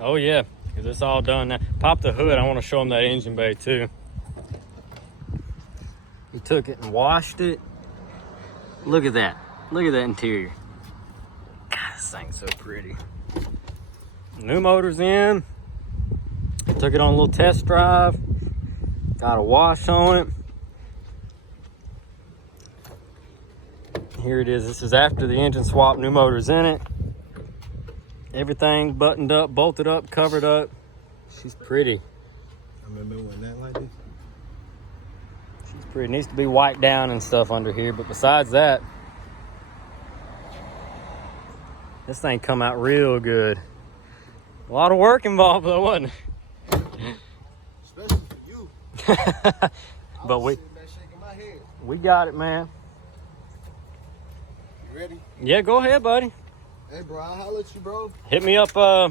Oh yeah, because it's all done now. Pop the hood. I want to show them that engine bay too. He took it and washed it. Look at that. Look at that interior. God, this thing's so pretty. New motor's in. Took it on a little test drive. Got a wash on it. Here it is. This is after the engine swap. New motor's in it. Everything buttoned up, bolted up, covered up. She's pretty. I remember when that like this. She's pretty. Needs to be wiped down and stuff under here, but besides that, this thing come out real good. A lot of work involved though, wasn't it? Especially for you. But we shaking my head. We got it, man. You ready? Yeah, go ahead, buddy. Hey, bro, I'll holler at you, bro. Hit me up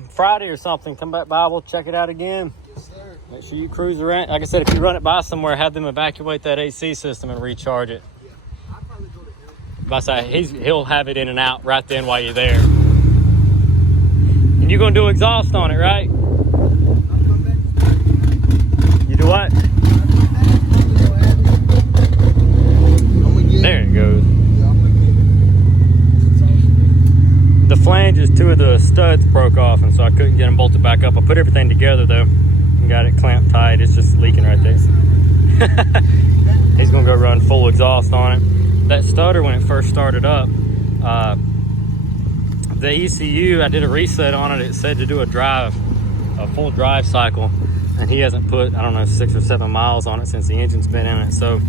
Friday or something. Come back by, we'll check it out again. Yes, sir. Make sure you cruise around. Like I said, if you run it by somewhere, have them evacuate that AC system and recharge it. Yeah, I'll probably go to him. But I say he'll have it in and out right then while you're there. And you're gonna do exhaust on it, right? You do what? There it goes. The flanges, two of the studs broke off, and so I couldn't get them bolted back up. I put everything together though and got it clamped tight. It's just leaking right there. He's gonna go run full exhaust on it. That stutter, when it first started up, the ECU, I did a reset on it. It said to do a full drive cycle, and he hasn't put, I don't know, 6 or 7 miles on it since the engine's been in it. So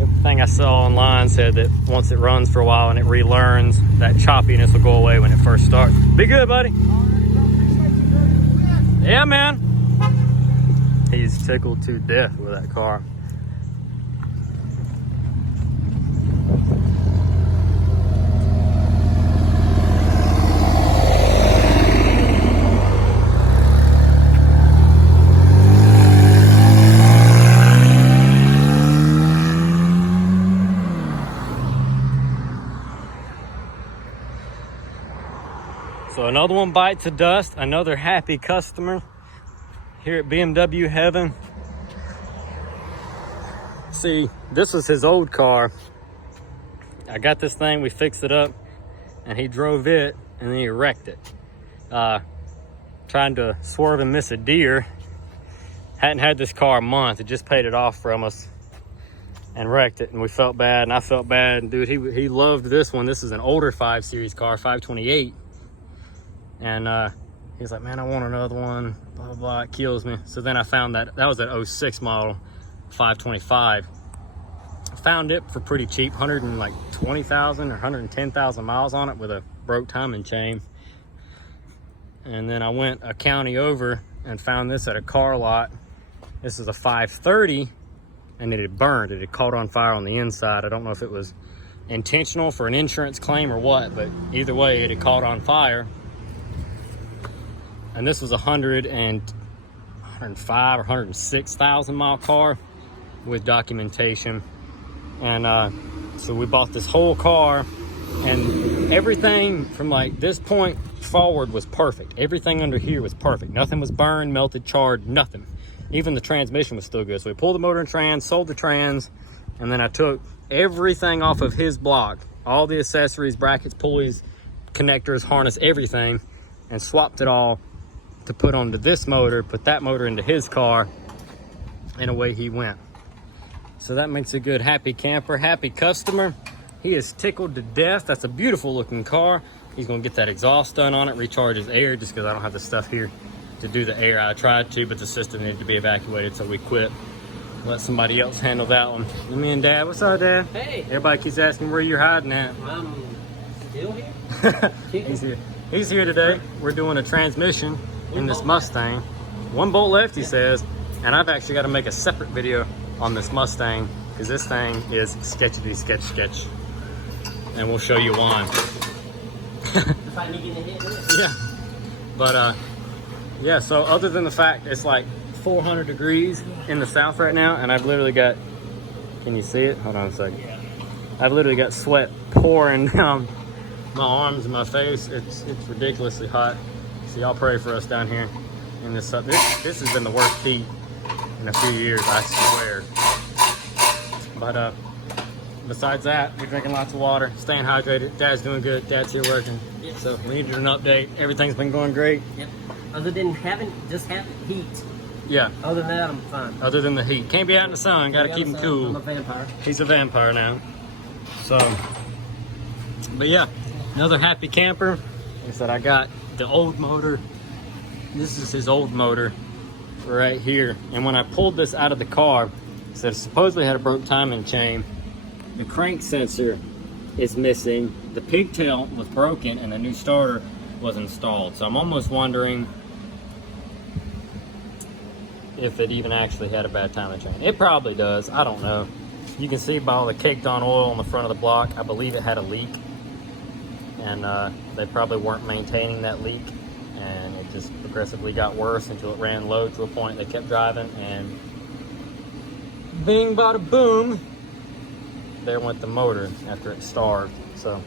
everything I saw online said that once it runs for a while and it relearns, that choppiness will go away when it first starts. Be good, buddy. Yeah, man. He's tickled to death with that car. So another one bites the dust, another happy customer here at BMW Heaven. See, this was his old car. I got this thing, we fixed it up, and he drove it, and then he wrecked it. Trying to swerve and miss a deer. Hadn't had this car a month, it just paid it off from us and wrecked it, and we felt bad, and I felt bad. And dude, he loved this one. This is an older 5 Series car, 528. And he's like, man, I want another one, blah, blah, blah, it kills me. So then I found that was an 06 model, 525. I found it for pretty cheap, 120,000 or 110,000 miles on it with a broke timing chain. And then I went a county over and found this at a car lot. This is a 530, and it had burned. It had caught on fire on the inside. I don't know if it was intentional for an insurance claim or what, but either way, it had caught on fire. And this was a 105 or 106,000 mile car with documentation. And so we bought this whole car, and everything from like this point forward was perfect. Everything under here was perfect. Nothing was burned, melted, charred, nothing. Even the transmission was still good. So we pulled the motor and trans, sold the trans, and then I took everything off of his block, all the accessories, brackets, pulleys, connectors, harness, everything, and swapped it all to put onto this motor, put that motor into his car, and away he went. So that makes a good happy camper, happy customer. He is tickled to death. That's a beautiful looking car. He's gonna get that exhaust done on it, recharge his air, just because I don't have the stuff here to do the air. I tried to, but the system needed to be evacuated, so we quit. Let somebody else handle that one. Me and Dad, what's up, Dad? Hey. Everybody keeps asking where you're hiding at. I'm still here. He's here. He's here today. We're doing a transmission in this Mustang. One bolt left, he says, and I've actually got to make a separate video on this Mustang because this thing is sketchy, sketch. And we'll show you why. If I need to hit it. Yeah. But yeah, so other than the fact it's like 400 degrees in the south right now, and I've literally got, can you see it? Hold on a second. Yeah. I've literally got sweat pouring down my arms and my face. It's ridiculously hot. So y'all pray for us down here in this. This has been the worst heat in a few years, I swear. But besides that, we're drinking lots of water, staying hydrated. Dad's doing good. Dad's here working. Yep. So we needed an update. Everything's been going great. Yep. Other than having heat. Yeah. Other than that, I'm fine. Other than the heat, can't be out in the sun. Got to keep him cool. I'm a vampire. He's a vampire now. So, but yeah, another happy camper. Like I said, I got the old motor. This is his old motor right here. And when I pulled this out of the car, it said it supposedly had a broke timing chain. The crank sensor is missing. The pigtail was broken and the new starter was installed. So I'm almost wondering if it even actually had a bad timing chain. It probably does. I don't know. You can see by all the caked on oil on the front of the block, I believe it had a leak. And they probably weren't maintaining that leak. And it just progressively got worse until it ran low to a point they kept driving. And bing, bada, boom, there went the motor after it starved. So,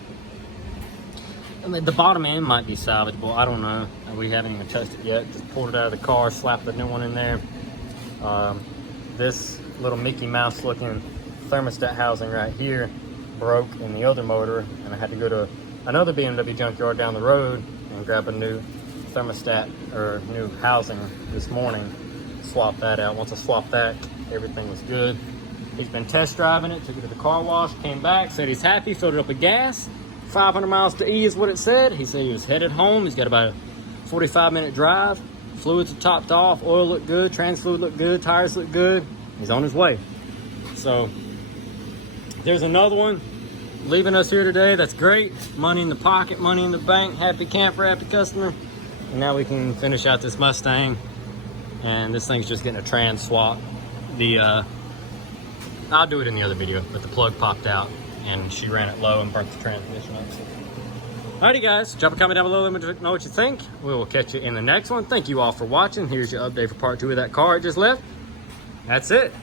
I mean, the bottom end might be salvageable. I don't know. We haven't even touched it yet. Just pulled it out of the car, slapped the new one in there. This little Mickey Mouse looking thermostat housing right here broke in the other motor, and I had to go to another BMW junkyard down the road and grab a new thermostat or new housing this morning. Swap that out. Once I swapped that, everything was good. He's been test driving it, took it to the car wash, came back, said he's happy, filled it up with gas. 500 miles to E is what it said. He said he was headed home. He's got about a 45-minute drive. Fluids are topped off, oil looked good, trans fluid looked good, tires look good. He's on his way. So there's another one leaving us here today. That's great. Money in the pocket, money in the bank, happy camper, happy customer. And now we can finish out this Mustang. And this thing's just getting a trans swap. I'll do it in the other video, but the plug popped out and she ran it low and burnt the transmission up. Alrighty guys, drop a comment down below, let me know what you think. We will catch you in the next one. Thank you all for watching. Here's your update for part 2 of that car I just left. That's it.